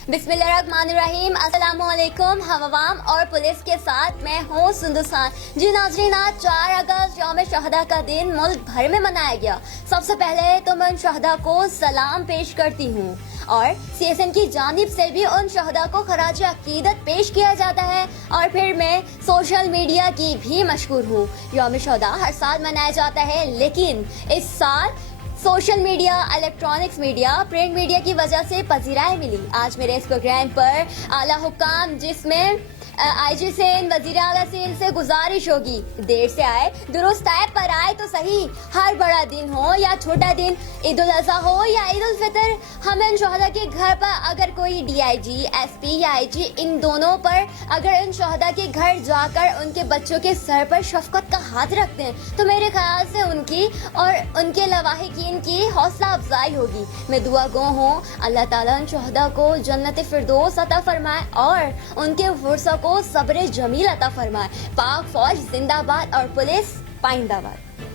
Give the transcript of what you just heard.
बिस्मिल्लाहिर्रहमानिर्रहीम। अस्सलाम वालेकुम। हम अवाम और पुलिस के साथ मैं हूँ सुंदुसान। जी नाज़रीन, आज 4 अगस्त यौम शहदा का दिन मुल्क भर में मनाया गया। सबसे पहले तो मैं उन शहदा को सलाम पेश करती हूँ और CSN की जानिब से भी उन शहदा को खराज अकीदत पेश किया जाता है। और फिर मैं सोशल मीडिया की भी मशहूर हूँ। यौम शहदा हर साल मनाया जाता है, लेकिन इस साल social media, electronics media, print media की वजह से पजीराई मिली। आज मेरे इस प्रोग्राम पर आला हुक्काम, जिसमें IG सेन, वजीर आला सेन से गुजारिश होगी देर से आए दुरुस्त आए, पर आए तो सही। हर बड़ा दिन हो या छोटा दिन, ईद उल अज़हा हो या ईद उल फितर, हम इन शहदा के घर पर अगर कोई DIG, SP या IG, इन दोनों पर अगर इन शहदा के घर जाकर उनके बच्चों के सर पर शफकत का हाथ रखते हैं तो मेरे ख्याल से उनकी और उनके लवाहिकीन की हौसला अफजाई होगी। मैं दुआ गो हूँ अल्लाह ताला उन शहदा को जन्नत फिरदौस अता फरमाए और उनके वर्सा को सब्र जमील अता फरमाए। पाक फौज जिंदाबाद और पुलिस पाइंदाबाद।